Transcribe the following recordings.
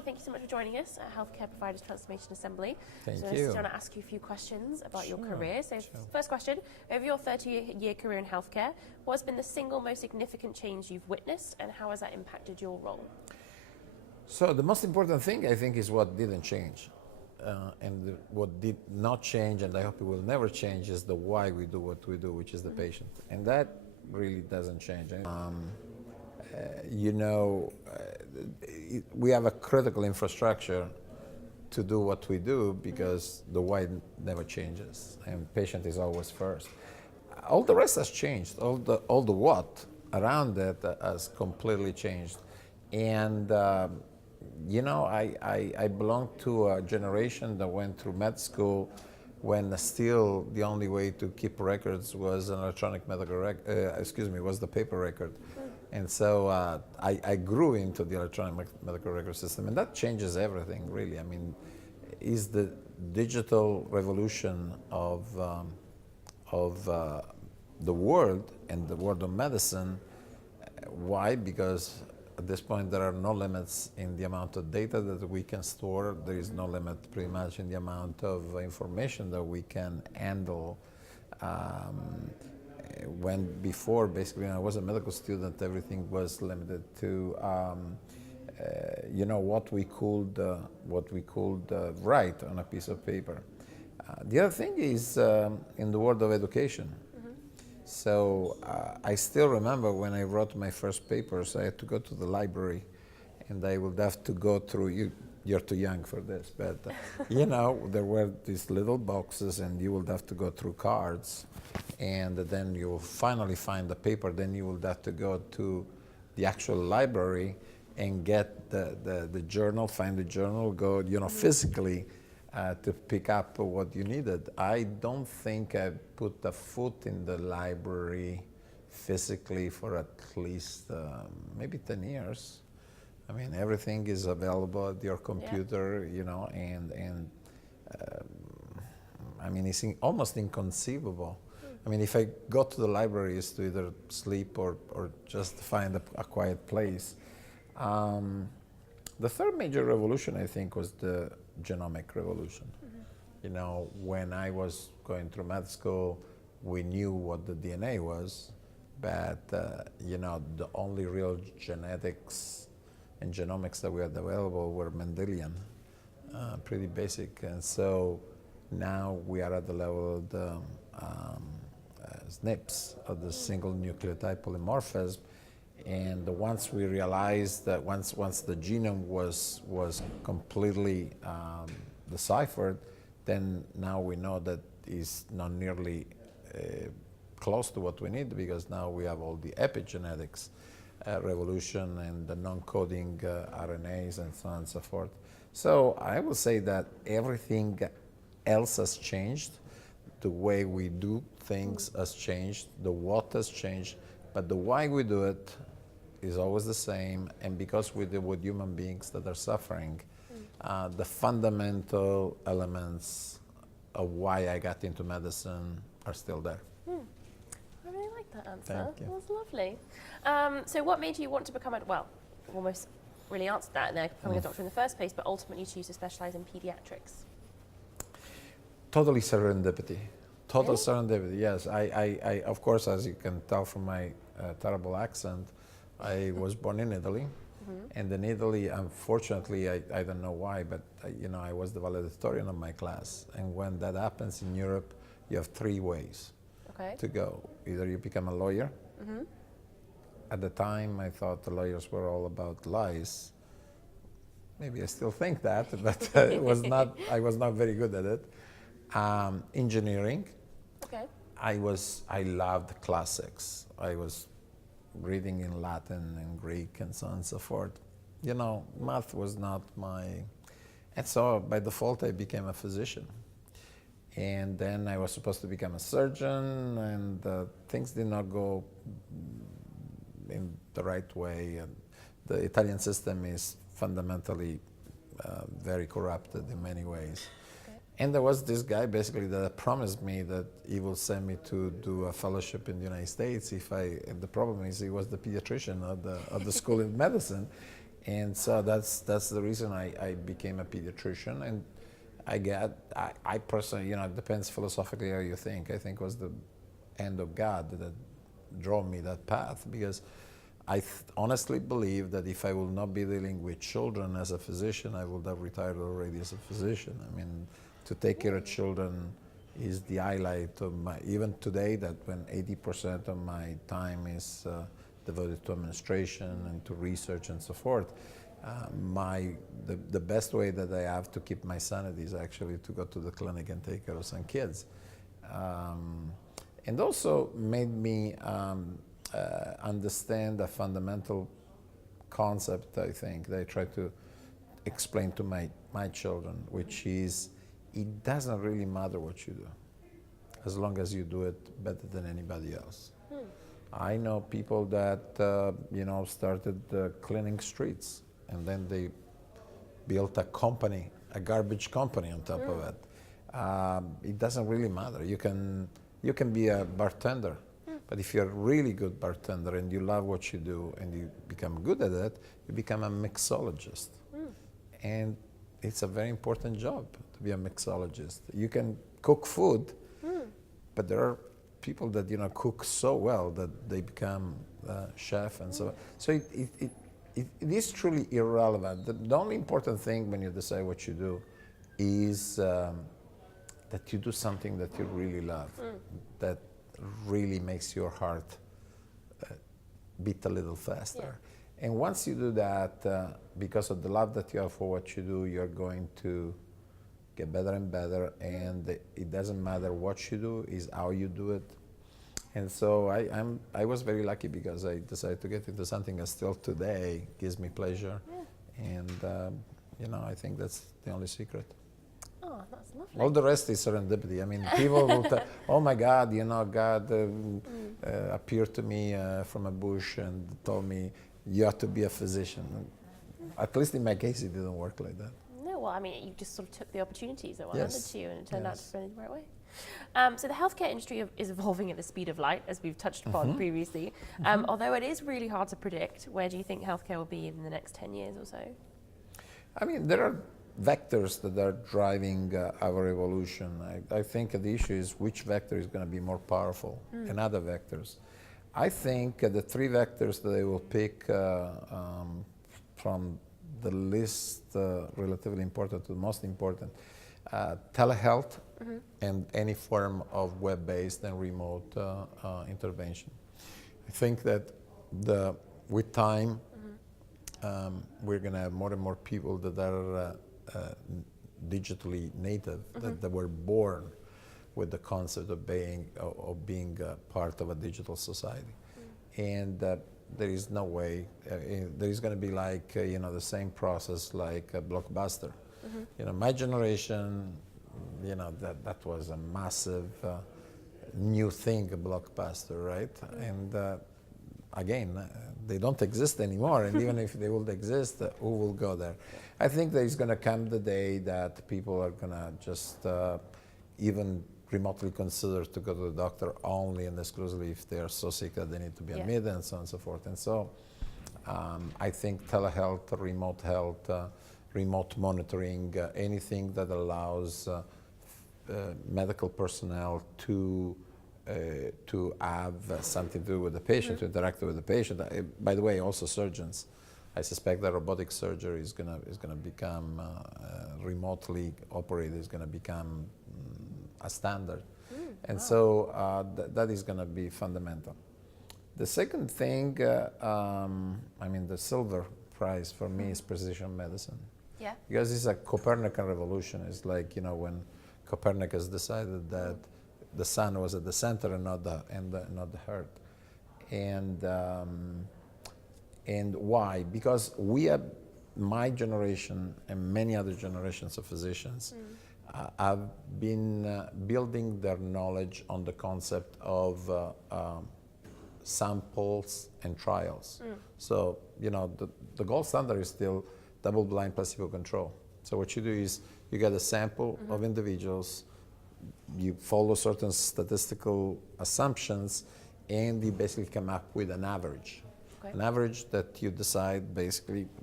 Giovanni, thank you so much for joining us at Healthcare Providers Transformation Assembly. Thank you. I just want to ask you a few questions about your career. So first question, over your 30-year career in healthcare, what has been the single most significant change you've witnessed and how has that impacted your role? So the most important thing, I think, is what didn't change. What did not change, and I hope it will never change, is the why we do what we do, which is the patient. And that really doesn't change. We have a critical infrastructure to do what we do because the why never changes, and patient is always first. All the rest has changed. All the what around it has completely changed. And I belong to a generation that went through med school when still the only way to keep records was an electronic medical was the paper record. And so I grew into the electronic medical record system, and that changes everything, really. I mean, is the digital revolution of the world and the world of medicine. Why? Because at this point, there are no limits in the amount of data that we can store. There is no limit pretty much in the amount of information that we can handle. When before, basically, when I was a medical student, everything was limited to, what we could write on a piece of paper. The other thing is in the world of education. So I still remember when I wrote my first papers, I had to go to the library, and I would have to go through. You're too young for this, but there were these little boxes, and you would have to go through cards, and then you will finally find the paper. Then you would have to go to the actual library and get the journal, find the journal, go physically to pick up what you needed. I don't think I put a foot in the library physically for at least maybe 10 years. I mean, everything is available at your computer, I mean, it's almost inconceivable. I mean, if I go to the library, it's to either sleep or just find a quiet place. The third major revolution, I think, was the genomic revolution. When I was going through med school, we knew what the DNA was, but the only real genetics and genomics that we had available were Mendelian, pretty basic. And so now we are at the level of the SNPs, of the single nucleotide polymorphism. And once we realized that once the genome was completely deciphered, then now we know that it's not nearly close to what we need, because now we have all the epigenetics revolution and the non-coding RNAs and so on and so forth. So I will say that everything else has changed. The way we do things has changed. The what has changed, but the why we do it is always the same. And because we deal with human beings that are suffering, the fundamental elements of why I got into medicine are still there. I really like that answer. Thank you. That was lovely. So what made you want to become almost really answered that, and then becoming a doctor in the first place, but ultimately choose to specialize in pediatrics? Totally serendipity. Total Really? serendipity, yes. I, of course, as you can tell from my terrible accent, I was born in Italy. And in Italy, unfortunately, I don't know why, but I was the valedictorian of my class. And when that happens in Europe, you have three ways to go. Either you become a lawyer. At the time, I thought the lawyers were all about lies. Maybe I still think that, but I was not very good at it. Engineering. I loved classics. I was reading in Latin and Greek and so on and so forth. Math was not my... And so by default, I became a physician. And then I was supposed to become a surgeon, and things did not go in the right way. And the Italian system is fundamentally very corrupted in many ways. And there was this guy basically that promised me that he will send me to do a fellowship in the United States and the problem is he was the pediatrician of the school of medicine. And so that's the reason I became a pediatrician. And I personally, you know, it depends philosophically how you think. I think it was the hand of God that drove me that path, because I honestly believe that if I will not be dealing with children as a physician, I would have retired already as a physician. I mean, to take care of children is the highlight of my, even today, that when 80% of my time is devoted to administration and to research and so forth, the best way that I have to keep my sanity is actually to go to the clinic and take care of some kids. And also made me understand a fundamental concept, I think, that I try to explain to my children, which is, it doesn't really matter what you do, as long as you do it better than anybody else. I know people that, you know, started cleaning streets, and then they built a company, a garbage company on top of it. It doesn't really matter. You can be a bartender, but if you're a really good bartender and you love what you do and you become good at it, you become a mixologist. And it's a very important job to be a mixologist. You can cook food, but there are people that, you know, cook so well that they become chef and so on. So it is truly irrelevant. The only important thing when you decide what you do is that you do something that you really love, that really makes your heart beat a little faster. And once you do that, because of the love that you have for what you do, you're going to get better and better, and it doesn't matter what you do, is how you do it. And so I was very lucky, because I decided to get into something that still today gives me pleasure. And you know, I think that's the only secret. Oh, that's lovely. All the rest is serendipity. I mean, people will tell, oh my God, you know, God appeared to me from a bush and told me, you have to be a physician. At least in my case, it didn't work like that. No, well, I mean, you just sort of took the opportunities that were handed to you, and it turned out to be the right way. So the healthcare industry is evolving at the speed of light, as we've touched upon previously. Although it is really hard to predict, where do you think healthcare will be in the next 10 years or so? I mean, there are vectors that are driving our evolution. I think the issue is which vector is going to be more powerful than other vectors. I think the three vectors that I will pick from the least relatively important to the most important, telehealth and any form of web-based and remote intervention. I think that with time, we're going to have more and more people that are digitally native, that were born with the concept of being part of a digital society. And there is no way, there is going to be like, you know, the same process like a Blockbuster. You know, my generation, you know, that was a massive new thing, a Blockbuster, right? And again, they don't exist anymore, and even if they would exist, who will go there? I think there is going to come the day that people are going to just even remotely consider to go to the doctor only and exclusively if they are so sick that they need to be admitted, and so on and so forth. And so I think telehealth, remote health, remote monitoring, anything that allows medical personnel to have something to do with the patient, to interact with the patient. By the way, also surgeons. I suspect that robotic surgery is gonna become remotely operated, is gonna become a standard. And so that is gonna be fundamental. The second thing, I mean, the silver prize for me is precision medicine. Yeah. Because it's a Copernican revolution. It's like, you know, when Copernicus decided that the sun was at the center and not the heart. And why? Because we have, my generation and many other generations of physicians have been building their knowledge on the concept of samples and trials. So, you know, the gold standard is still double-blind placebo control. So what you do is you get a sample of individuals, you follow certain statistical assumptions, and you basically come up with an average. Okay. An average that you decide basically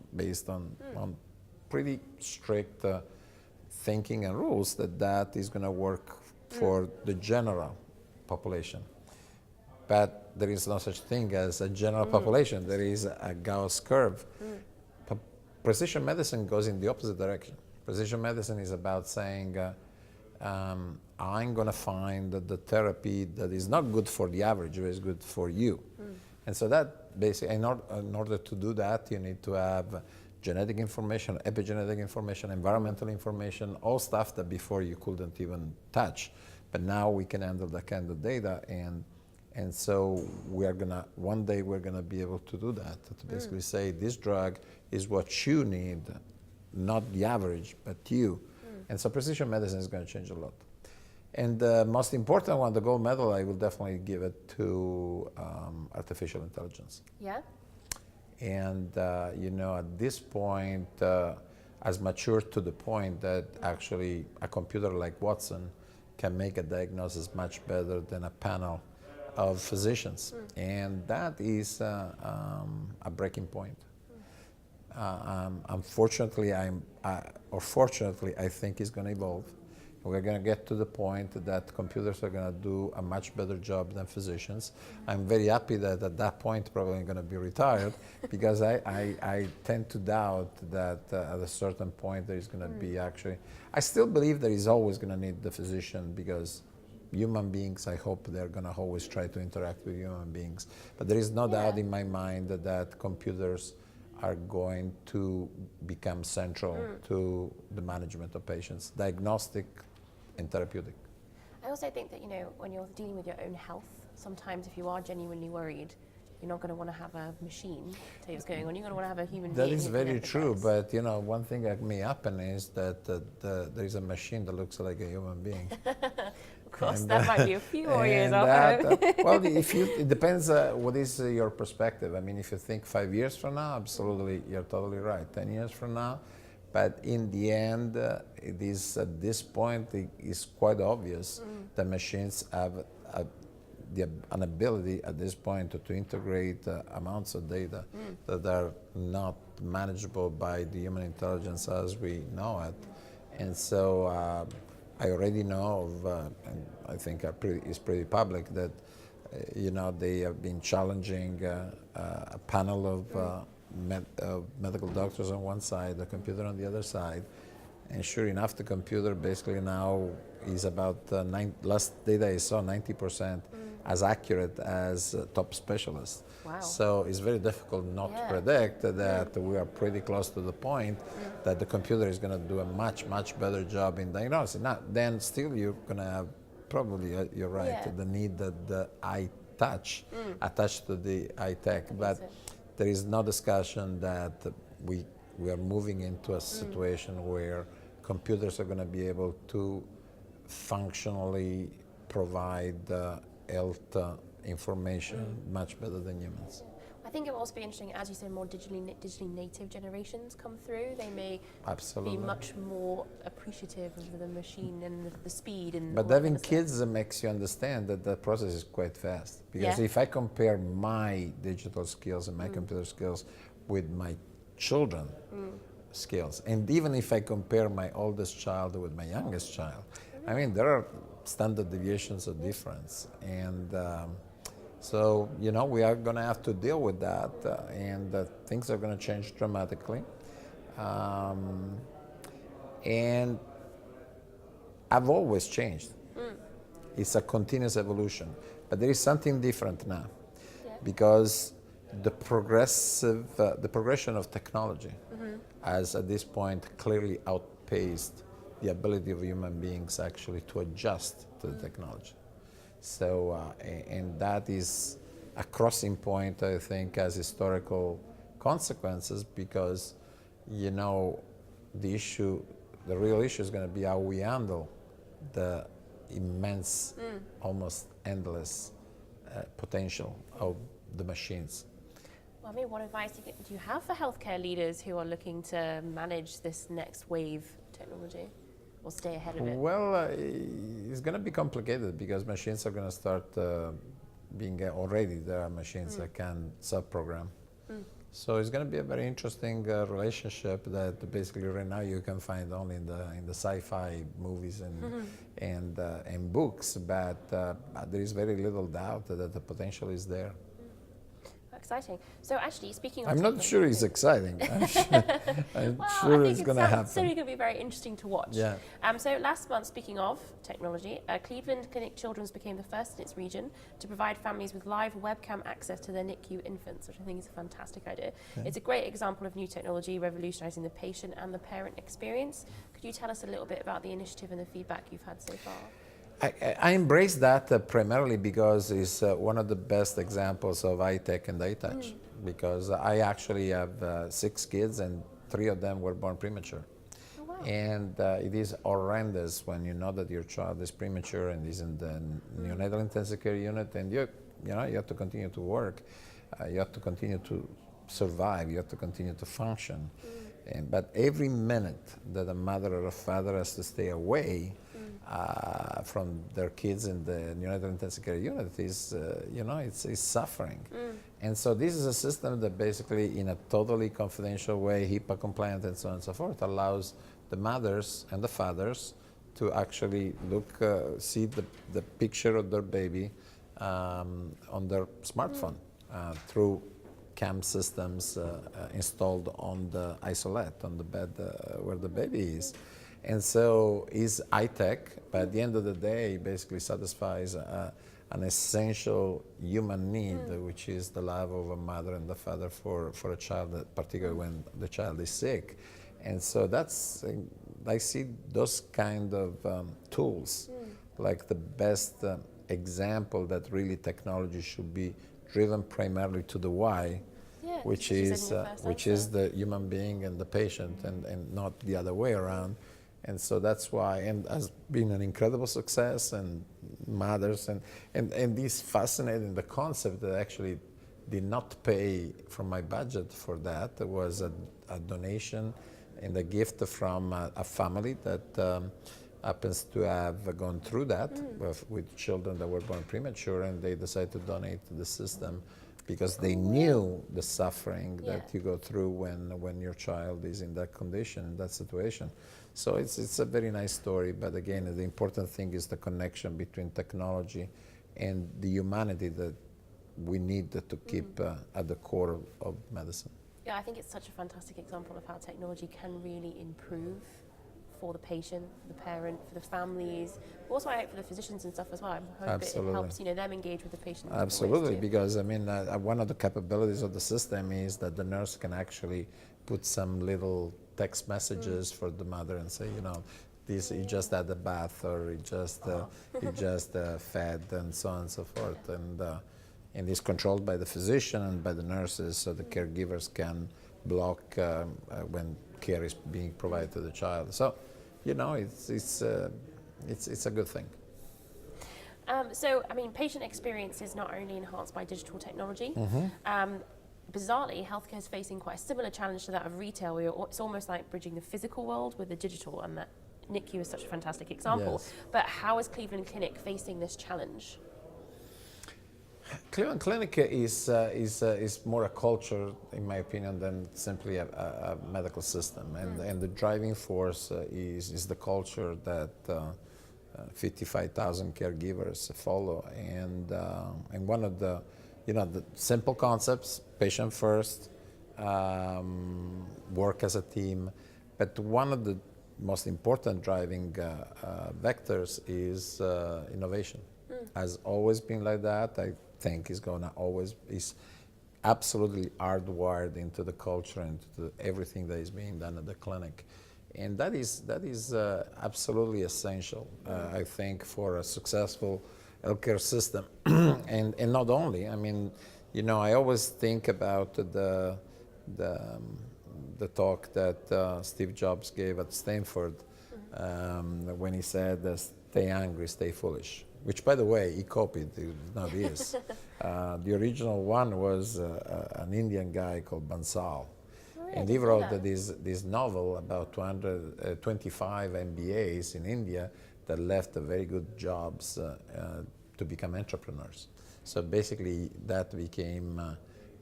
based on pretty strict thinking and rules that is going to work for the general population. But there is no such thing as a general population. There is a Gauss curve. Precision medicine goes in the opposite direction. Precision medicine is about saying, I'm going to find the therapy that is not good for the average, but is good for you. And so that basically, in order to do that, you need to have genetic information, epigenetic information, environmental information, all stuff that before you couldn't even touch. But now we can handle that kind of data, and so we are gonna, one day we're gonna be able to do that, to basically say this drug is what you need, not the average, but you. And so precision medicine is gonna change a lot. And the most important one, the gold medal, I will definitely give it to artificial intelligence. Yeah. And you know, at this point, has matured to the point that actually a computer like Watson can make a diagnosis much better than a panel of physicians. And that is a breaking point. Unfortunately, or fortunately, I think it's going to evolve. We're going to get to the point that computers are going to do a much better job than physicians. I'm very happy that at that point probably I'm going to be retired because I tend to doubt that at a certain point there is going to be actually, I still believe there is always going to need the physician because human beings, I hope they're going to always try to interact with human beings. But there is no doubt in my mind that computers are going to become central to the management of patients, diagnostic and therapeutic. I also think that, you know, when you're dealing with your own health, sometimes if you are genuinely worried, you're not going to want to have a machine tell you what's going on. You're going to want to have a human being. That is very true, but you know, one thing that may happen is that there is a machine that looks like a human being. Of course, that might be a few more years off. Well, it depends what is your perspective. I mean, if you think 5 years from now, absolutely, you're totally right. 10 years from now, but in the end, it is at this point, it is quite obvious that machines have an ability at this point to integrate amounts of data that are not manageable by the human intelligence as we know it. And so I already know of, and I think it's pretty public, that you know, they have been challenging a panel of medical doctors on one side, the computer on the other side, and sure enough, the computer basically now is about last data I saw 90% as accurate as top specialists. Wow. So it's very difficult not to predict that we are pretty close to the point that the computer is going to do a much better job in diagnosis. Now, then still you're going to have probably, you're right, the need that the eye touch attached to the eye tech, but there is no discussion that we are moving into a situation where computers are going to be able to functionally provide health information much better than humans. I think it will also be interesting, as you said, more digitally native generations come through. They may be much more appreciative of the machine and the speed. And but having kids makes you understand that the process is quite fast. Because if I compare my digital skills and my computer skills with my children skills, and even if I compare my oldest child with my youngest child, I mean, there are standard deviations of difference. And so, you know, we are going to have to deal with that, and things are going to change dramatically. And I've always changed. It's a continuous evolution. But there is something different now, because the progression of technology has at this point clearly outpaced the ability of human beings actually to adjust to the technology. So, and that is a crossing point, I think, has historical consequences, because, you know, the real issue is going to be how we handle the immense, almost endless potential of the machines. Well, I mean, what advice do you have for healthcare leaders who are looking to manage this next wave technology or stay ahead of it? Well, it's going to be complicated, because machines are going to start being already there are machines that can sub-program. So it's going to be a very interesting relationship that basically right now you can find only in the sci-fi movies and books, but there is very little doubt that the potential is there. Exciting. So actually, speaking of I'm not sure it's exciting. I'm well, sure I think it's going to happen. It's certainly going to be very interesting to watch. Yeah. So last month, speaking of technology, Cleveland Clinic Children's became the first in its region to provide families with live webcam access to their NICU infants, which I think is a fantastic idea. Yeah. It's a great example of new technology revolutionizing the patient and the parent experience. Could you tell us a little bit about the initiative and the feedback you've had so far? I embrace that primarily because it's one of the best examples of iTech and iTouch. Because I actually have 6 kids and 3 of them were born premature. Oh, wow. And it is horrendous when you know that your child is premature and is in the neonatal intensive care unit, and you have to continue to work, you have to continue to survive, you have to continue to function. But every minute that a mother or a father has to stay away from their kids in the neonatal intensive care unit is, it's suffering. And so this is a system that basically, in a totally confidential way, HIPAA compliant and so on and so forth, allows the mothers and the fathers to actually look, see the picture of their baby on their smartphone through cam systems installed on the isolette, on the bed where the baby is. And so it's high-tech, but at the end of the day, it basically satisfies an essential human need, which is the love of a mother and the father for a child, particularly when the child is sick. And so that's, I see those kind of tools like the best example that really technology should be driven primarily to the why, which is the human being and the patient, and not the other way around. And so that's why, and has been an incredible success, and mothers, and this fascinating, the concept that actually did not pay from my budget for that. It was a donation and a gift from a family that happens to have gone through that with children that were born premature, and they decided to donate to the system because they knew the suffering that you go through when your child is in that condition, in that situation. So it's a very nice story, but again, the important thing is the connection between technology and the humanity that we need to keep at the core of medicine. Yeah, I think it's such a fantastic example of how technology can really improve for the patient, for the parent, for the families, but also I hope for the physicians and stuff as well. I hope it helps them engage with the patient. Absolutely, because I mean, one of the capabilities of the system is that the nurse can actually put some little text messages for the mother and say, this, he just had a bath, or he just fed, and so on and so forth. And it's controlled by the physician and by the nurses, so the caregivers can block when care is being provided to the child. So, it's a good thing. So, I mean, patient experience is not only enhanced by digital technology. Bizarrely, healthcare is facing quite a similar challenge to that of retail, where it's almost like bridging the physical world with the digital, and that NICU is such a fantastic example. Yes. But how is Cleveland Clinic facing this challenge? Cleveland Clinic is more a culture, in my opinion, than simply a medical system. And the driving force is the culture that 55,000 caregivers follow. And one of the simple concepts: patient first, work as a team. But one of the most important driving vectors is innovation. Has always been like that. I think is absolutely hardwired into the culture and into everything that is being done at the clinic. And that is absolutely essential, I think, for a successful healthcare system. and not only, I mean, I always think about the talk that Steve Jobs gave at Stanford when he said, "Stay hungry, stay foolish." Which, by the way, he copied, not his. The original one was an Indian guy called Bansal. And he wrote this novel about 225 MBAs in India that left very good jobs to become entrepreneurs. So basically, that became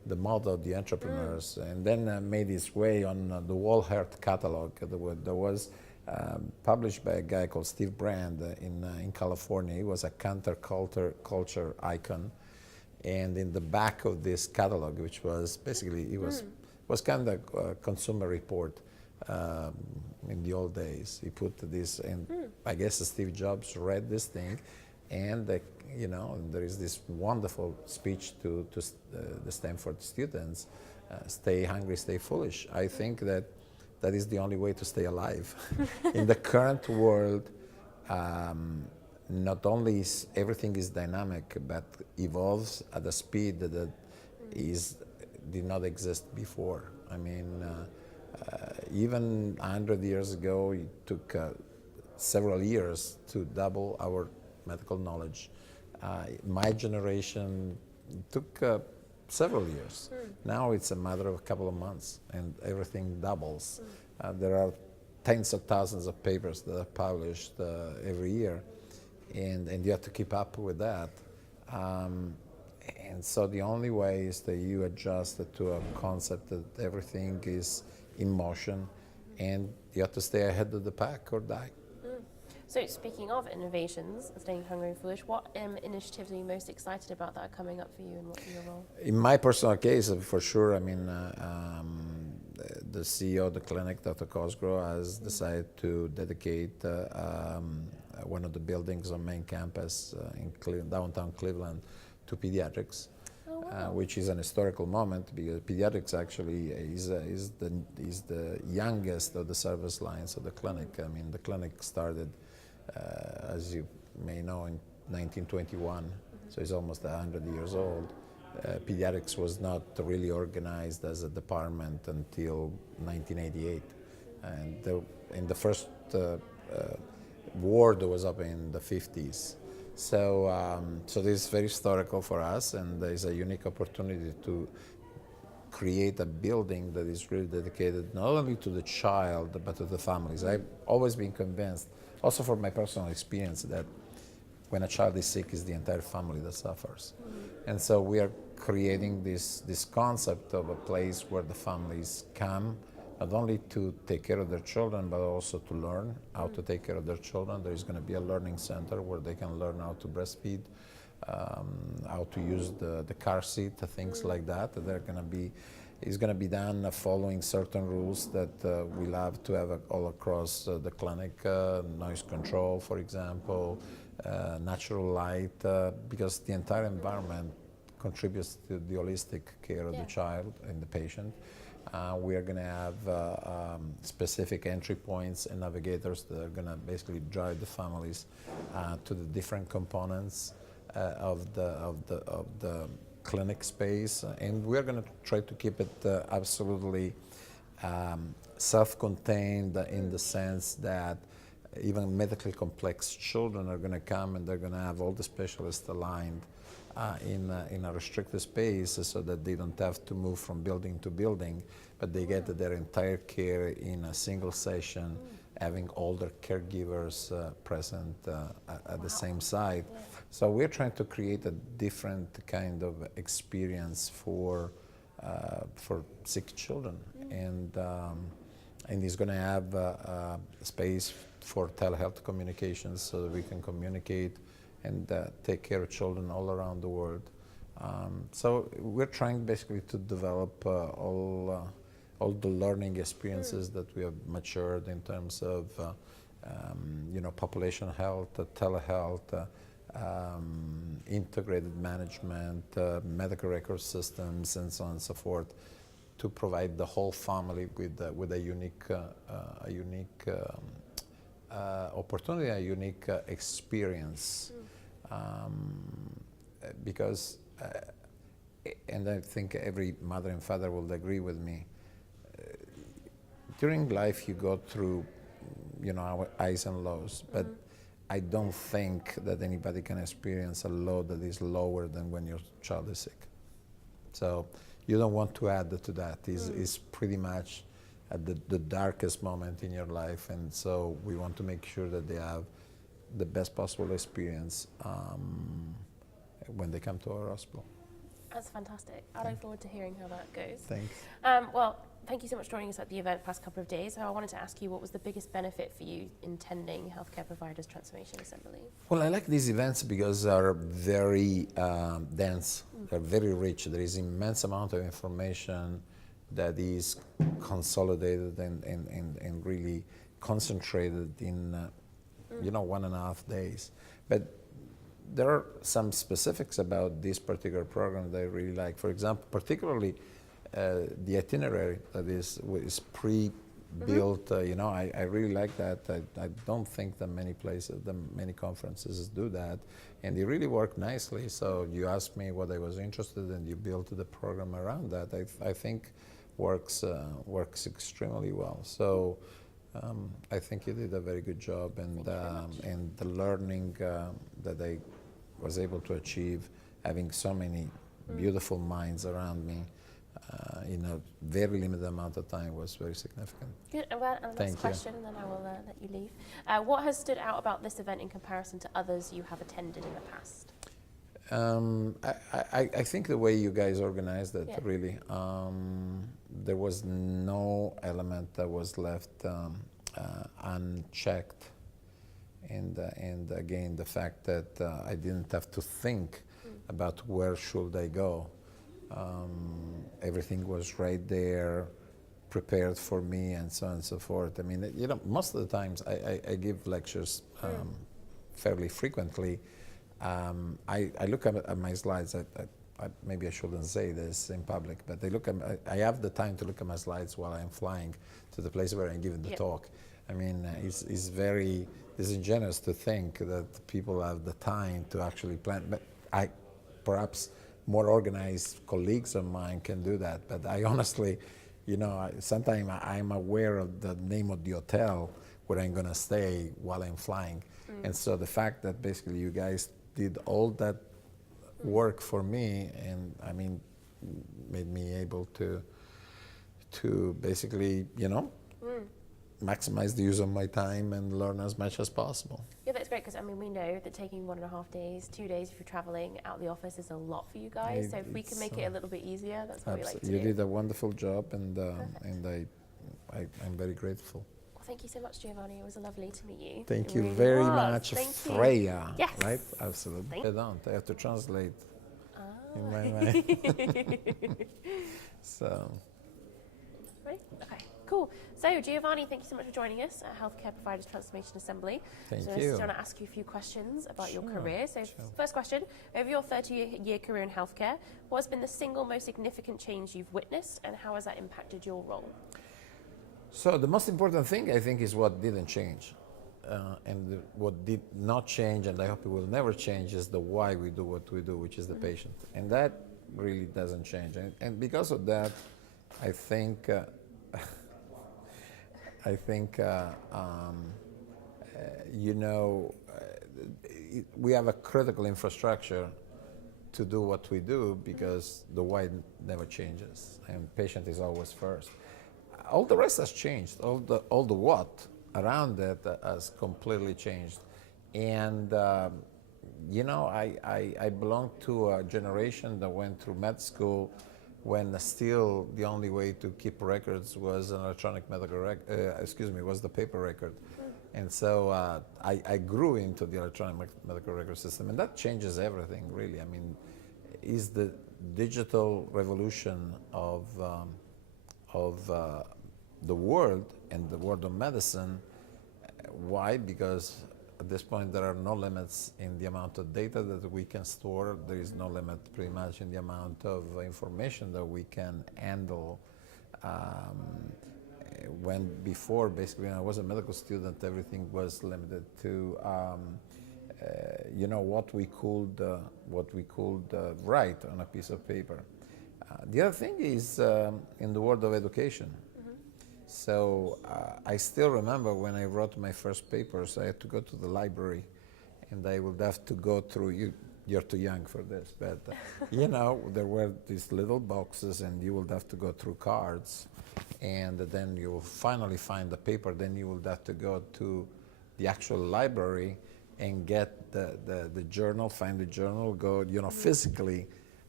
the motto, the entrepreneurs, and then made its way on the Whole Heart catalog. There was published by a guy called Steve Brand in California. He was a counterculture icon, and in the back of this catalog, which was basically was kind of a consumer report in the old days. He put this, and I guess Steve Jobs read this thing, and there is this wonderful speech to the Stanford students: "Stay hungry, stay foolish." I think that is the only way to stay alive. In the current world, not only is everything is dynamic, but evolves at a speed that did not exist before. I mean, even 100 years ago, it took several years to double our medical knowledge. My generation took several years. Now it's a matter of a couple of months, and everything doubles. There are tens of thousands of papers that are published every year, and you have to keep up with that. And so the only way is that you adjust to a concept that everything is in motion, and you have to stay ahead of the pack or die. So speaking of innovations, staying hungry and foolish, what initiatives are you most excited about that are coming up for you, and what's your role? In my personal case, for sure, I mean, the CEO of the clinic, Dr. Cosgrove, has decided to dedicate one of the buildings on main campus in downtown Cleveland to pediatrics. Oh, wow. Which is an historical moment, because pediatrics actually is the youngest of the service lines of the clinic. I mean, the clinic started, as you may know, in 1921, so it's almost 100 years old. Pediatrics was not really organized as a department until 1988, and the first ward was up in the 50s. So this is very historical for us, and there is a unique opportunity to create a building that is really dedicated not only to the child, but to the families. I've always been convinced, also from my personal experience, that when a child is sick, it's the entire family that suffers. And so we are creating this concept of a place where the families come, not only to take care of their children, but also to learn how to take care of their children. There is going to be a learning center where they can learn how to breastfeed, how to use the car seat, things like that. It's going to be done following certain rules that we'll have to have all across the clinic, noise control, for example, natural light, because the entire environment contributes to the holistic care of the child and the patient. We are going to have specific entry points and navigators that are going to basically drive the families to the different components of the clinic space, and we're going to try to keep it absolutely self-contained, in the sense that even medically complex children are going to come, and they're going to have all the specialists aligned in a restricted space, so that they don't have to move from building to building, but they get their entire care in a single session, having all their caregivers present at the same site. So we're trying to create a different kind of experience for sick children, and it's going to have space for telehealth communications, so that we can communicate and take care of children all around the world. So we're trying basically to develop all the learning experiences that we have matured in terms of population health, telehealth, integrated management, medical record systems, and so on and so forth, to provide the whole family with a unique opportunity, a unique experience. Because, and I think every mother and father will agree with me, during life you go through, our highs and lows, but I don't think that anybody can experience a low that is lower than when your child is sick. So you don't want to add to that. It's pretty much at the darkest moment in your life, and so we want to make sure that they have the best possible experience when they come to our hospital. That's fantastic. I look forward to hearing how that goes. Thanks. Well, thank you so much for joining us at the event the past couple of days. So I wanted to ask you, what was the biggest benefit for you in attending Healthcare Providers Transformation Assembly? Well, I like these events because they're very dense. They're very rich. There is immense amount of information that is consolidated and really concentrated in 1.5 days. But there are some specifics about this particular program that I really like. For example, particularly the itinerary that is pre-built. I really like that. I don't think that many places, many conferences do that, and they really work nicely. So you asked me what I was interested in, you built the program around that. I think works extremely well. So I think you did a very good job, and the learning that I was able to achieve, having so many beautiful minds around me in a very limited amount of time, was very significant. Good. Well, last question, and then I will let you leave. What has stood out about this event in comparison to others you have attended in the past? I think the way you guys organized it, really, there was no element that was left unchecked. And again, the fact that I didn't have to think about where should I go. Everything was right there, prepared for me, and so on and so forth. I mean, most of the times I give lectures fairly frequently. I look at my slides. Maybe I shouldn't say this in public, but I have the time to look at my slides while I'm flying to the place where I'm giving the talk. I mean, it's very disingenuous to think that people have the time to actually plan. But perhaps more organized colleagues of mine can do that. But I honestly, sometimes I'm aware of the name of the hotel where I'm going to stay while I'm flying. And so the fact that basically you guys did all that work for me, and I mean, made me able to basically, maximize the use of my time and learn as much as possible. Yeah, that's great, because I mean, we know that taking 1.5 days, 2 days if you're traveling out of the office is a lot for you guys. So if we can make it a little bit easier, that's what we like to do. You did a wonderful job, and I'm very grateful. Well, thank you so much, Giovanni. It was lovely to meet you. Thank you very much, Freya. Yes. Right? Absolutely. I have to translate in my mind. So. Ready? Okay. Cool. So, Giovanni, thank you so much for joining us at Healthcare Providers Transformation Assembly. Thank you. I just want to ask you a few questions about your career. So, first question, over your 30-year career in healthcare, what has been the single most significant change you've witnessed, and how has that impacted your role? So, the most important thing, I think, is what didn't change. And what did not change, and I hope it will never change, is the why we do what we do, which is the patient. And that really doesn't change. And because of that, I think we have a critical infrastructure to do what we do, because the why never changes, and patient is always first. All the rest has changed. All the what around it has completely changed. And I belong to a generation that went through med school when still the only way to keep records was an electronic medical was the paper record. And so I grew into the electronic medical record system, and that changes everything, really. I mean, is the digital revolution of the world and the world of medicine. Why? Because at this point there are no limits in the amount of data that we can store. There is no limit pretty much in the amount of information that we can handle. When before, basically, when I was a medical student, everything was limited to what we could write on a piece of paper. The other thing is in the world of education. So I still remember when I wrote my first papers, I had to go to the library, and I would have to go through, you're too young for this, but there were these little boxes, and you would have to go through cards, and then you will finally find the paper. Then you would have to go to the actual library and get the journal, find the journal, go physically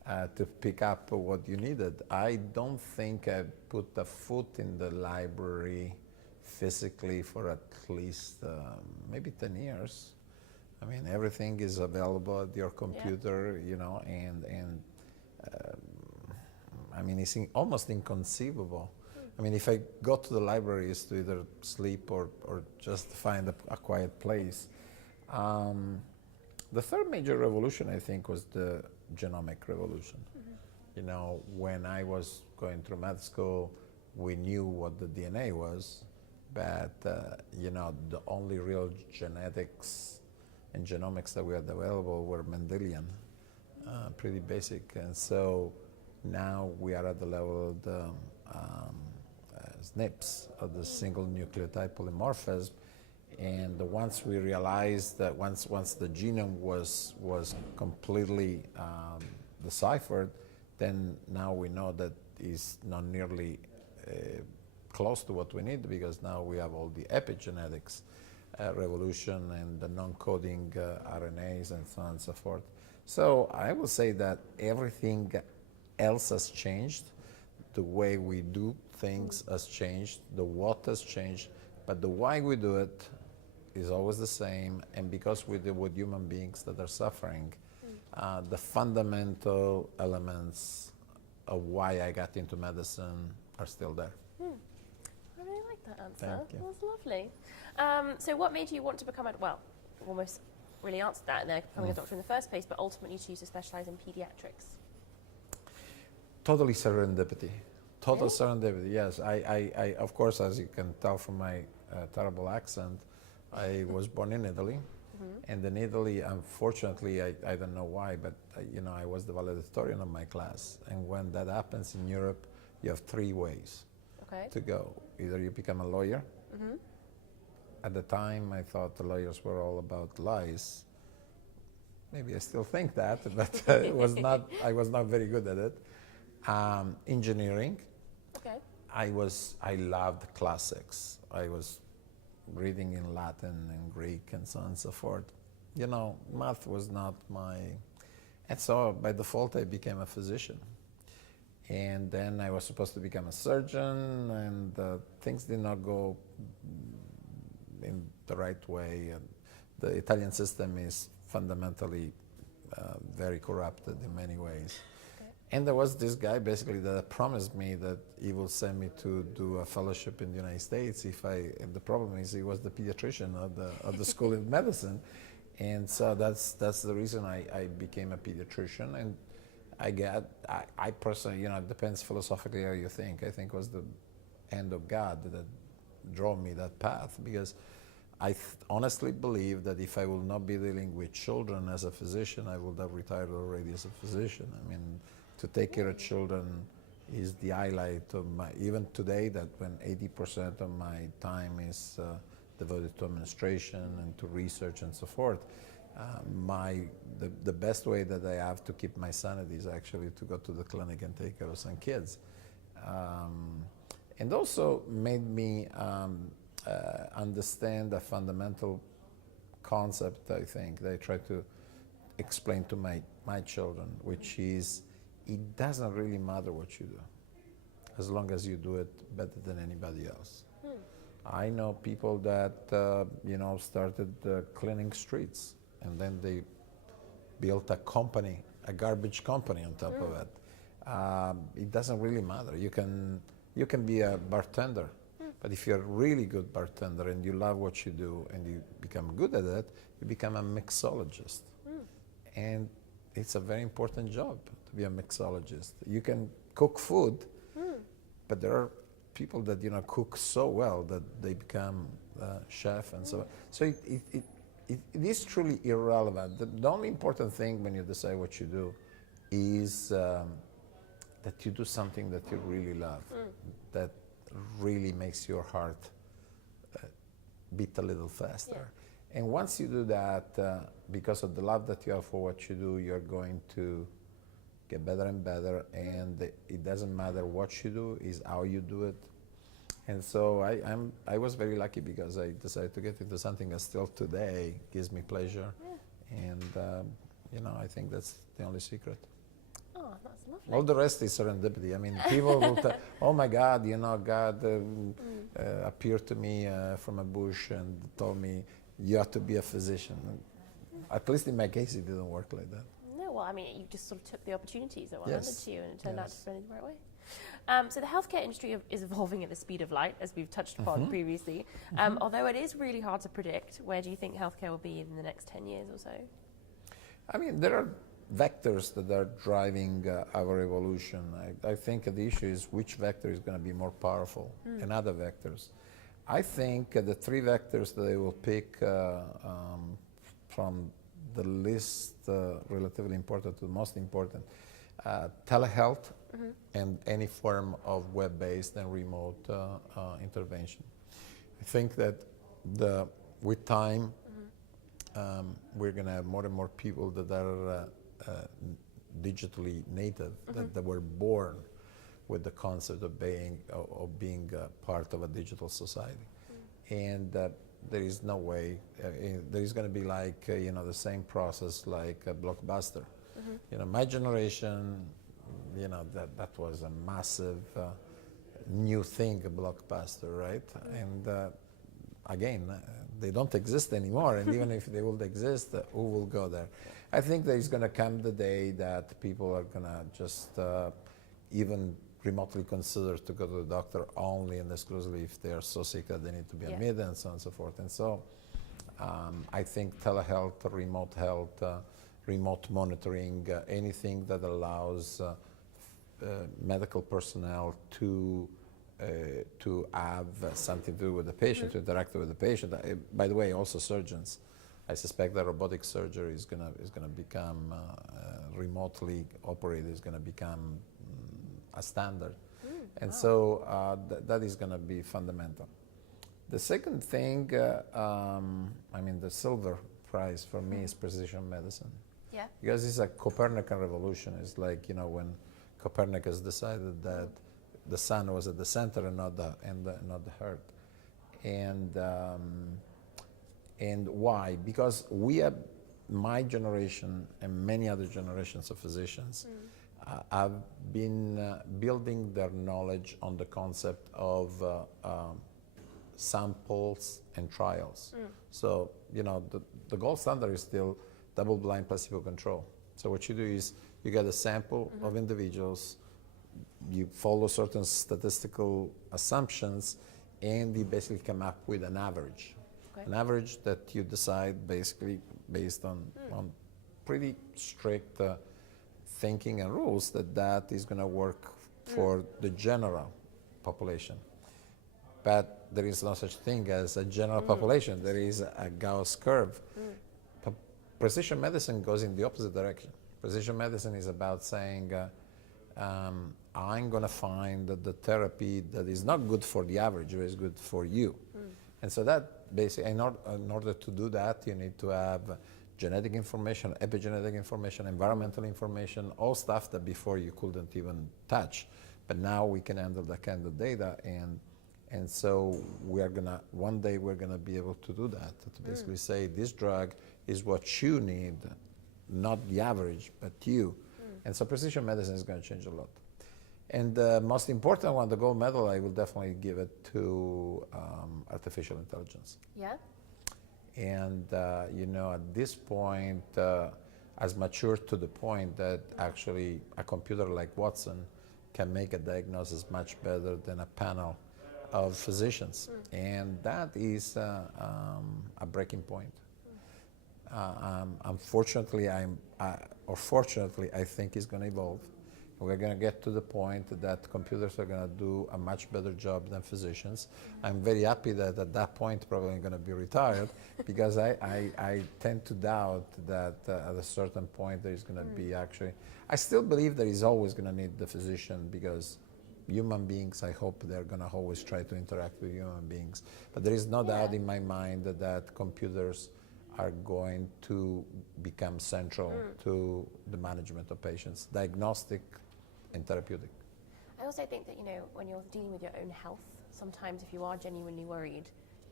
to pick up what you needed. I don't think I put a foot in the library physically for at least maybe 10 years. I mean, everything is available at your computer, you know, and I mean, it's almost inconceivable. I mean, if I go to the library, it's to either sleep or just find a quiet place. The third major revolution, I think, was the genomic revolution. You know, when I was going through med school, we knew what the DNA was, but, you know, the only real genetics and genomics that we had available were Mendelian, pretty basic. And so now we are at the level of the SNPs, of the single nucleotide polymorphism. And once we realized that once the genome was completely deciphered, then now we know that is not nearly close to what we need, because now we have all the epigenetics revolution and the non-coding RNAs and so on and so forth. So I will say that everything else has changed. The way we do things has changed. The what has changed, but the why we do it is always the same. And because we deal with human beings that are suffering, the fundamental elements of why I got into medicine are still there. I really like that answer. Thank you. That was lovely. So what made you want to become almost really answered that, and then becoming a doctor in the first place, but ultimately choose to specialize in pediatrics? Totally serendipity. Total serendipity, yes. I, of course, as you can tell from my terrible accent, I was born in Italy. And in Italy, unfortunately, I don't know why, but you know, I was the valedictorian of my class. And when that happens in Europe, you have three ways to go. Either you become a lawyer. At the time, I thought the lawyers were all about lies. Maybe I still think that, but I was not very good at it. Engineering. I loved classics. I was reading in Latin and Greek and so on and so forth. You know, math was not my... And so by default, I became a physician. And then I was supposed to become a surgeon, and things did not go in the right way. And the Italian system is fundamentally very corrupted in many ways. And there was this guy basically that promised me that he will send me to do a fellowship in the United States and the problem is he was the pediatrician of the school of medicine. And so that's the reason I became a pediatrician. And I personally, you know, it depends philosophically how you think. I think it was the hand of God that drove me that path, because I honestly believe that if I will not be dealing with children as a physician, I would have retired already as a physician. I mean, to take care of children is the highlight of my, even today, that when 80% of my time is devoted to administration and to research and so forth, the best way that I have to keep my sanity is actually to go to the clinic and take care of some kids. And also made me understand a fundamental concept, I think, that I try to explain to my children, which is, it doesn't really matter what you do, as long as you do it better than anybody else. I know people that you know, started cleaning streets, and then they built a company, a garbage company on top of it. It doesn't really matter. You can be a bartender, but if you're a really good bartender and you love what you do and you become good at it, you become a mixologist. And it's a very important job to be a mixologist. You can cook food, but there are people that, you know, cook so well that they become chef and so on. So it is truly irrelevant. The only important thing when you decide what you do is that you do something that you really love, that really makes your heart beat a little faster. And once you do that, because of the love that you have for what you do, you're going to get better and better, and it doesn't matter what you do, is how you do it. And so I was very lucky, because I decided to get into something that still today gives me pleasure. And you know, I think that's the only secret. Oh, that's lovely. All the rest is serendipity. I mean, people will tell, oh my God, you know, God appeared to me from a bush and told me, you have to be a physician. At least in my case, it didn't work like that. No, well, I mean, you just sort of took the opportunities that were handed to you, and it turned out to be the right way. So the healthcare industry is evolving at the speed of light, as we've touched upon previously. Although it is really hard to predict, where do you think healthcare will be in the next 10 years or so? I mean, there are vectors that are driving our evolution. I think the issue is which vector is going to be more powerful than other vectors. I think the three vectors that I will pick from the least relatively important to the most important, telehealth and any form of web-based and remote intervention. I think that with time, we're going to have more and more people that are digitally native, that were born with the concept of being part of a digital society. And there is no way, there is going to be like, the same process like a Blockbuster. My generation, that was a massive new thing, a Blockbuster, right? And again, they don't exist anymore, and even if they would exist, who will go there? I think there is going to come the day that people are going to just even remotely consider to go to the doctor only and exclusively if they are so sick that they need to be admitted, and so on and so forth. And so I think telehealth, remote health, remote monitoring, anything that allows medical personnel to have something to do with the patient, to interact with the patient. By the way, also surgeons. I suspect that robotic surgery is gonna become remotely operated, is gonna become a standard, and so that is gonna be fundamental. The second thing, I mean, the silver prize for me is precision medicine. Yeah. Because it's a Copernican revolution. It's like when Copernicus decided that the sun was at the center and not the earth. And why? Because we have, my generation and many other generations of physicians have been building their knowledge on the concept of samples and trials. So, the gold standard is still double-blind placebo control. So what you do is you get a sample of individuals, you follow certain statistical assumptions, and you basically come up with an average. Okay. An average that you decide basically based on pretty strict thinking and rules that is going to work for the general population. But there is no such thing as a general population. There is a Gauss curve. Precision medicine goes in the opposite direction. Precision medicine is about saying, I'm going to find the therapy that is not good for the average, but is good for you. And so that basically, in order to do that, you need to have genetic information, epigenetic information, environmental information, all stuff that before you couldn't even touch. But now we can handle that kind of data, and so one day we're gonna be able to do that, to basically say this drug is what you need, not the average, but you. And so precision medicine is gonna change a lot. And the most important one, the gold medal, I will definitely give it to artificial intelligence. Yeah. And at this point, has matured to the point that actually a computer like Watson can make a diagnosis much better than a panel of physicians. And that is a breaking point. Unfortunately, or fortunately, I think it's going to evolve. We're going to get to the point that computers are going to do a much better job than physicians. I'm very happy that at that point probably I'm going to be retired, because I tend to doubt that at a certain point there is going to be actually, I still believe there is always going to need the physician, because human beings, I hope they're going to always try to interact with human beings. But there is no doubt in my mind that computers are going to become central to the management of patients, diagnostic and therapeutic. I also think that, when you're dealing with your own health, sometimes if you are genuinely worried,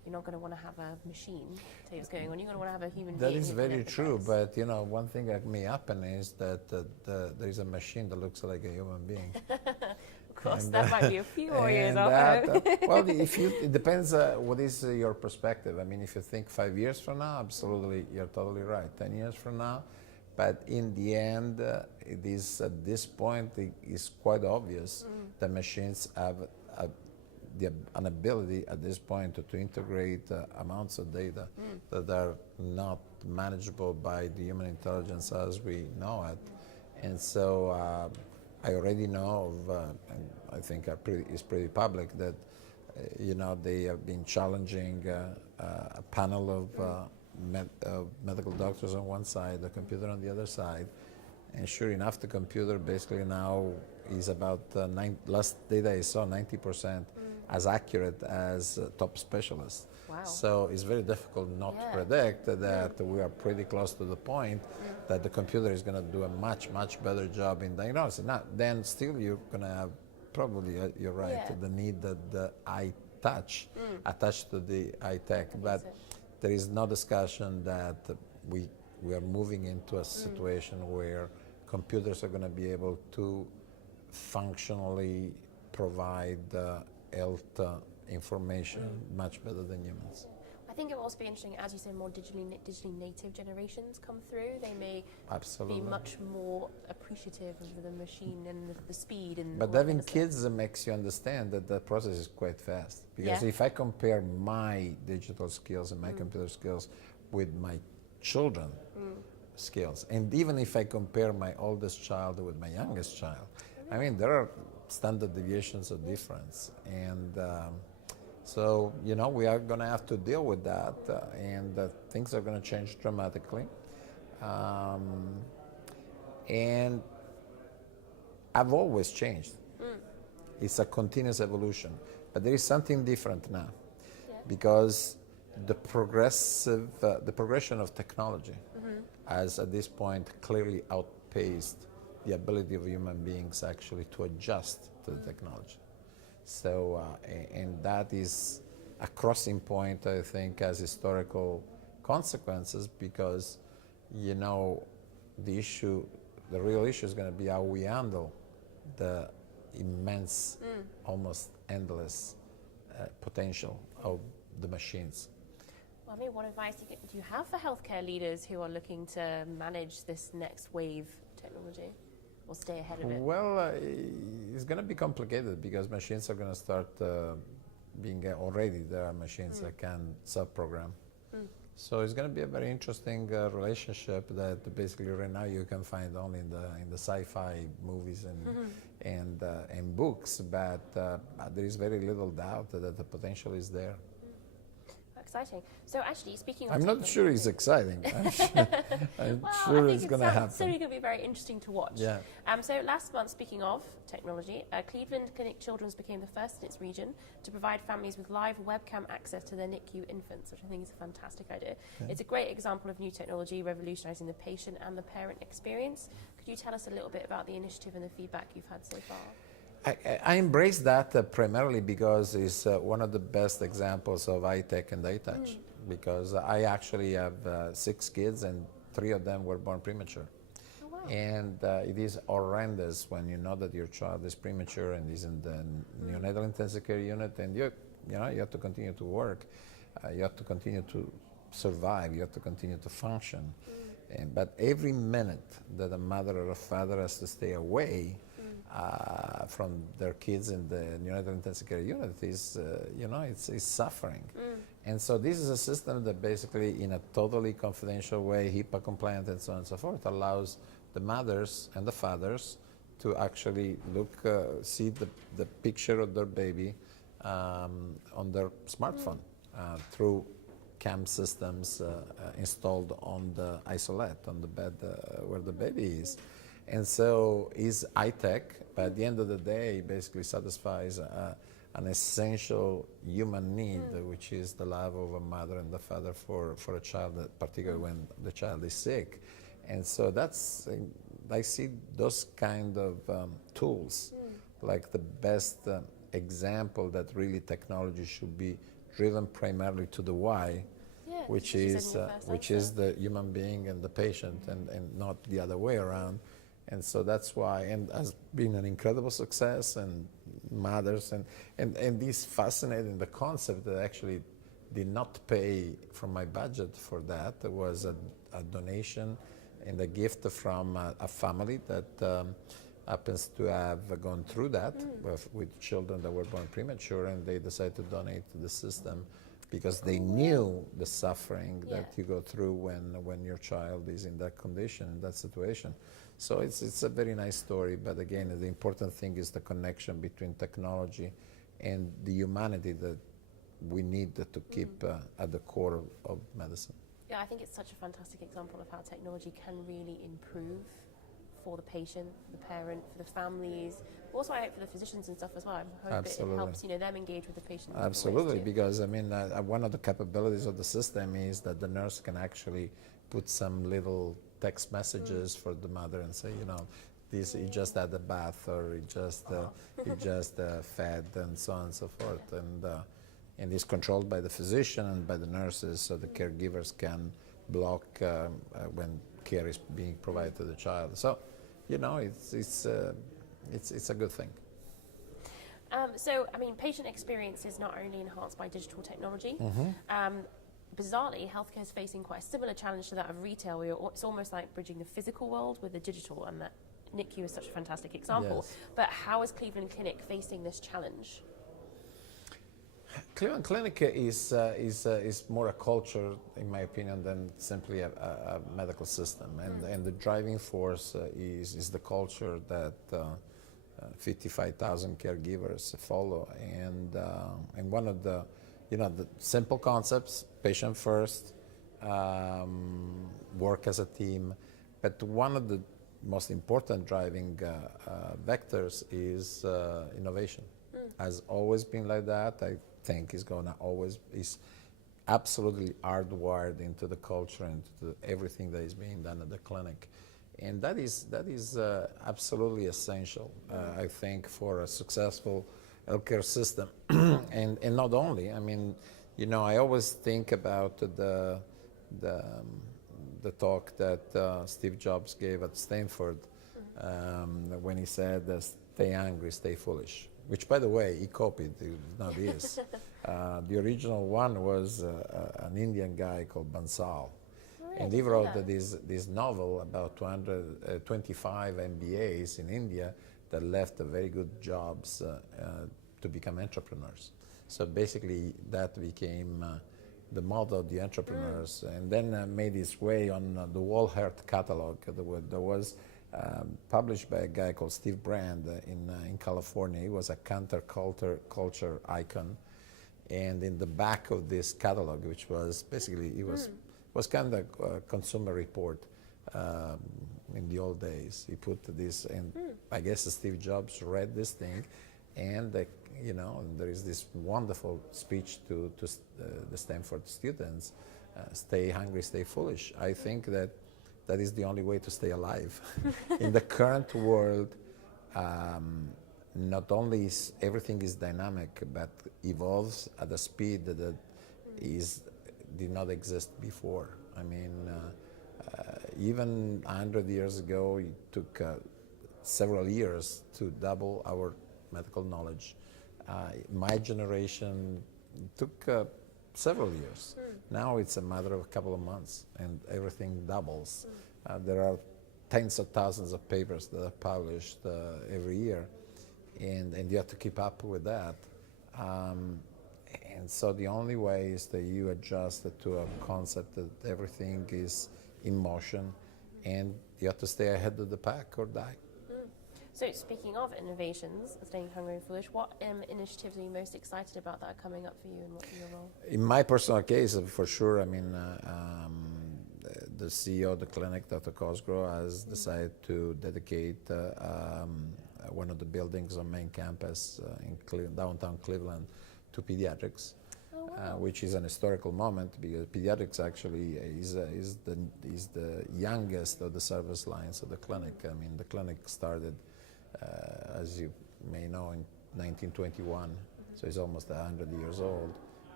you're not going to want to have a machine tell you what's going on. You're going to want to have a human That being. is who can very true, empathize. but you know, one thing that may happen is that there is a machine that looks like a human being. Of course, And, that might be a few more years and off. well, it depends what is your perspective. I mean, if you think 5 years from now, absolutely, you're totally right. 10 years from now, but in the end, it is at this point, it is quite obvious that machines have an ability at this point to integrate amounts of data that are not manageable by the human intelligence as we know it. And so I already know of, and I think it's pretty public, that you know, they have been challenging a panel of medical doctors on one side, the computer on the other side, and sure enough, the computer basically now is about last data I saw 90% as accurate as top specialists. Wow. So it's very difficult not to predict that we are pretty close to the point that the computer is going to do a much better job in diagnosis. Now, then still you're going to have probably, you're right, the need that the eye touch attached to the eye tech, but there is no discussion that we are moving into a situation where computers are going to be able to functionally provide health information much better than humans. I think it will also be interesting, as you say, more digitally native generations come through. They may Absolutely. be much more appreciative of the machine and the speed. And but having kids makes you understand that the process is quite fast. Because if I compare my digital skills and my computer skills with my children skills, and even if I compare my oldest child with my youngest child, I mean, there are standard deviations of difference. And so, you know, we are going to have to deal with that, and things are going to change dramatically. And I've always changed. It's a continuous evolution. But there is something different now, because the progression of technology has at this point clearly outpaced the ability of human beings actually to adjust to the technology. So, and that is a crossing point, I think, has historical consequences, because, you know, the real issue is going to be how we handle the immense, almost endless potential of the machines. Well, I mean, what advice do you have for healthcare leaders who are looking to manage this next wave technology or stay ahead of it? Well, it's going to be complicated, because machines are going to start being already there are machines that can self-program. So it's going to be a very interesting relationship that basically right now you can find only in the sci-fi movies and books, but there is very little doubt that the potential is there. Exciting. So actually, speaking of I'm not sure it's exciting. I'm sure it's going to happen. It's certainly going to be very interesting to watch. Yeah. So last month, speaking of technology, Cleveland Clinic Children's became the first in its region to provide families with live webcam access to their NICU infants, which I think is a fantastic idea. Okay. It's a great example of new technology revolutionizing the patient and the parent experience. Could you tell us a little bit about the initiative and the feedback you've had so far? I embrace that primarily because it's one of the best examples of iTech and iTouch, because I actually have 6 kids and 3 of them were born premature. Oh, wow. And it is horrendous when you know that your child is premature and is in the neonatal intensive care unit, and you have to continue to work, you have to continue to survive, you have to continue to function. But every minute that a mother or a father has to stay away from their kids in the neonatal intensive care unit is, it's suffering. And so this is a system that basically, in a totally confidential way, HIPAA compliant and so on and so forth, allows the mothers and the fathers to actually see the picture of their baby on their smartphone through cam systems installed on the isolette, on the bed where the baby is. And so is iTech, but at the end of the day, it basically satisfies an essential human need, which is the love of a mother and the father for a child, particularly when the child is sick. And so I see those kind of tools like the best example that really technology should be driven primarily to the why, Yeah, which as you said in is your first which answer. is the human being and the patient, and not the other way around. And so that's why, and has been an incredible success, and mothers, and this fascinating, the concept that actually did not pay from my budget for that. It was a donation and a gift from a family that happens to have gone through that with children that were born premature, and they decided to donate to the system because they knew the suffering that you go through when your child is in that condition, in that situation. So it's a very nice story, but again, the important thing is the connection between technology and the humanity that we need to keep at the core of medicine. Yeah, I think it's such a fantastic example of how technology can really improve for the patient, the parent, for the families, but also I hope for the physicians and stuff as well. I hope it helps them engage with the patient. Absolutely, because I mean, one of the capabilities of the system is that the nurse can actually put some little text messages for the mother and say, he just had a bath, or he just fed, and so on and so forth, and is controlled by the physician and by the nurses, so the caregivers can block when care is being provided to the child. So, it's a good thing. So, I mean, patient experience is not only enhanced by digital technology. Bizarrely, healthcare is facing quite a similar challenge to that of retail. It's almost like bridging the physical world with the digital, and that NICU is such a fantastic example. Yes. But how is Cleveland Clinic facing this challenge? Cleveland Clinic is more a culture, in my opinion, than simply a medical system. And the driving force is the culture that 55,000 caregivers follow. And one of the simple concepts: patient first, work as a team. But one of the most important driving vectors is innovation. Has always been like that. I think is absolutely hardwired into the culture and into everything that is being done at the clinic. And that is absolutely essential, I think, for a successful healthcare system. and not only, I mean, I always think about the talk that Steve Jobs gave at Stanford when he said, "Stay hungry, stay foolish." Which, by the way, he copied, not his. The original one was an Indian guy called Bansal. And he wrote this novel about 225 MBAs in India that left very good jobs to become entrepreneurs. So basically, that became the model of the entrepreneurs, and then made its way on the Whole Health catalog. There was published by a guy called Steve Brand in California. He was a counterculture icon, and in the back of this catalog, which was basically was kind of a consumer report in the old days. He put this, and I guess Steve Jobs read this thing, and there is this wonderful speech to the Stanford students: "Stay hungry, stay foolish." I think that is the only way to stay alive. In the current world, not only is everything is dynamic, but evolves at a speed that did not exist before. I mean, even 100 years ago, it took several years to double our medical knowledge. My generation took several years. Now it's a matter of a couple of months, and everything doubles. There are tens of thousands of papers that are published every year, and you have to keep up with that. And so the only way is that you adjust to a concept that everything is in motion, and you have to stay ahead of the pack or die. So speaking of innovations, staying hungry and foolish, what initiatives are you most excited about that are coming up for you, and what's your role? In my personal case, for sure, I mean, the CEO of the clinic, Dr. Cosgrove, has decided to dedicate one of the buildings on main campus in downtown Cleveland to pediatrics. Oh, wow. Which is an historical moment, because pediatrics actually is the youngest of the service lines of the clinic. I mean, the clinic started, as you may know, in 1921, so it's almost 100 years old.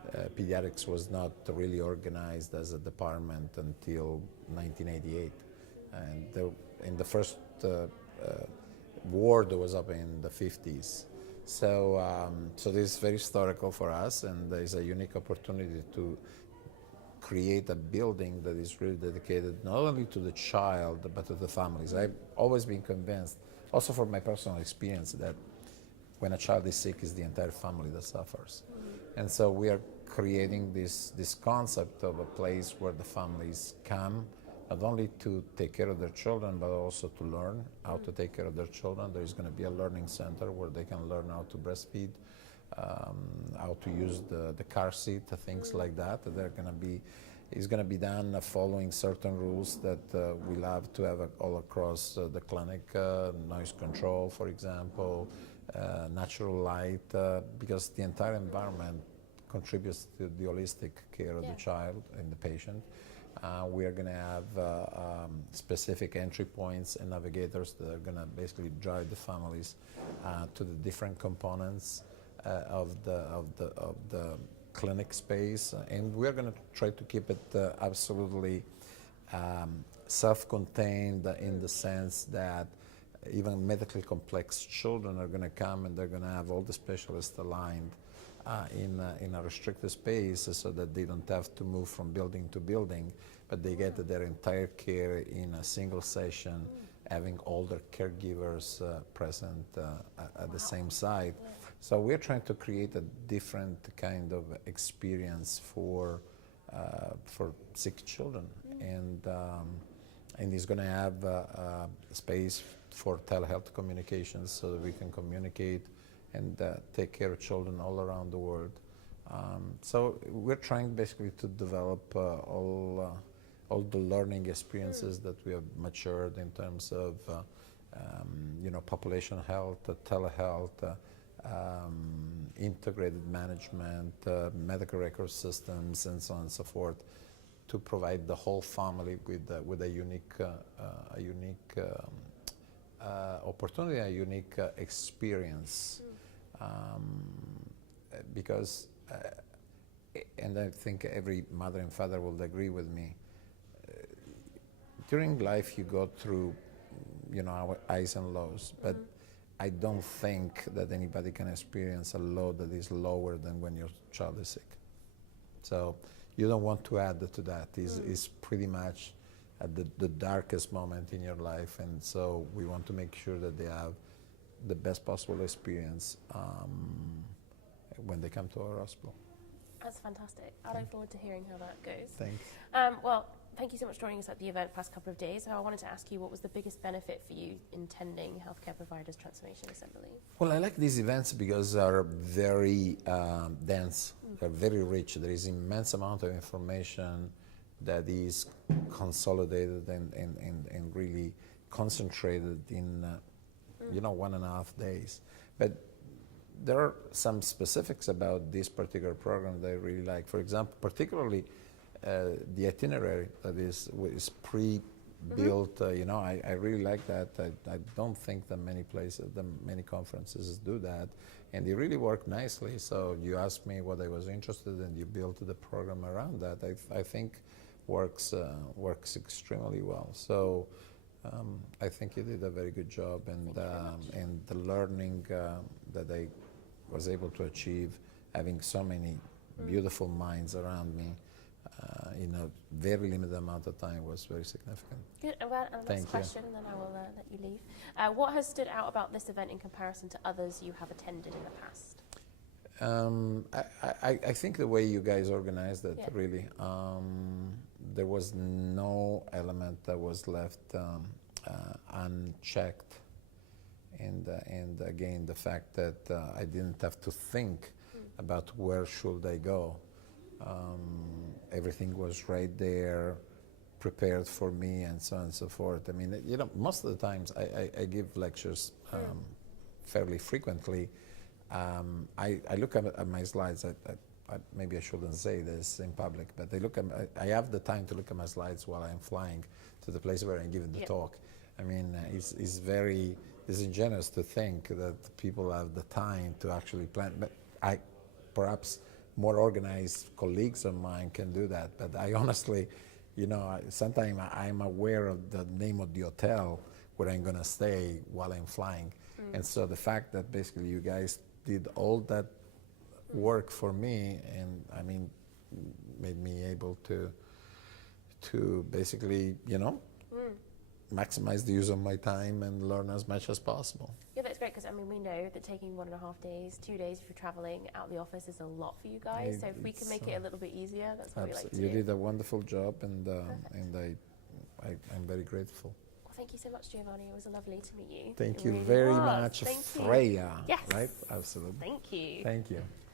pediatrics was not really organized as a department until 1988. And in the first ward was up in the 50s. So this is very historical for us, and there is a unique opportunity to create a building that is really dedicated not only to the child but to the families. I've always been convinced, also from my personal experience, that when a child is sick, it's the entire family that suffers. And so we are creating this concept of a place where the families come not only to take care of their children, but also to learn how to take care of their children. There is going to be a learning center where they can learn how to breastfeed, how to use the car seat, things like that. It's going to be done following certain rules that we'll have to have all across the clinic, noise control, for example, natural light, because the entire environment contributes to the holistic care of the child and the patient. We are going to have specific entry points and navigators that are going to basically drive the families to the different components of the clinic space, and we're going to try to keep it absolutely self-contained in the sense that even medically complex children are going to come and they're going to have all the specialists aligned in a restricted space so that they don't have to move from building to building, but they get their entire care in a single session, having all their caregivers present at the same site. So we're trying to create a different kind of experience for sick children, and it's going to have space for telehealth communications so that we can communicate and take care of children all around the world. So we're trying basically to develop all the learning experiences that we have matured in terms of population health, telehealth, integrated management, medical record systems, and so on and so forth, to provide the whole family with a unique opportunity, a unique experience. Because, and I think every mother and father will agree with me, during life you go through, our highs and lows, but I don't think that anybody can experience a low that is lower than when your child is sick. So you don't want to add to that. It's pretty much at the darkest moment in your life, and so we want to make sure that they have the best possible experience when they come to our hospital. That's fantastic. I look forward to hearing how that goes. Thanks. Well, thank you so much for joining us at the event the past couple of days. So I wanted to ask you, what was the biggest benefit for you in attending Healthcare Providers Transformation Assembly? Well, I like these events because they are very dense, they're very rich. There is immense amount of information that is consolidated and really concentrated in 1.5 days. But there are some specifics about this particular program that I really like. For example, particularly the itinerary that is pre-built. I really like that. I don't think that many conferences do that, and they really work nicely. So you asked me what I was interested in, you built the program around that. I think works extremely well. So I think you did a very good job, and the learning that I was able to achieve, having so many beautiful minds around me in a very limited amount of time, was very significant. Good. And last question, and then I will let you leave. What has stood out about this event in comparison to others you have attended in the past? I think the way you guys organized it, really, there was no element that was left unchecked. And again, the fact that I didn't have to think about where should I go. Everything was right there, prepared for me, and so on and so forth. I mean, most of the times I give lectures fairly frequently. I look at my slides. Maybe I shouldn't say this in public, but I have the time to look at my slides while I'm flying to the place where I'm giving the talk. I mean, it's very disingenuous to think that people have the time to actually plan. But perhaps more organized colleagues of mine can do that. But I honestly, sometimes I'm aware of the name of the hotel where I'm going to stay while I'm flying. And so the fact that basically you guys did all that work for me, and I mean, made me able to basically, maximize the use of my time and learn as much as possible. Yeah, that's great, because I mean, we know that taking 1.5 days, 2 days if you're traveling out of the office is a lot for you guys. So if we can make it a little bit easier, that's what we like to do. You did a wonderful job, and I'm very grateful. Well, thank you so much, Giovanni. It was lovely to meet you. Thank It you really very was. much, Thank Freya. you. Yes. Right? Absolutely. Thank you. Thank you.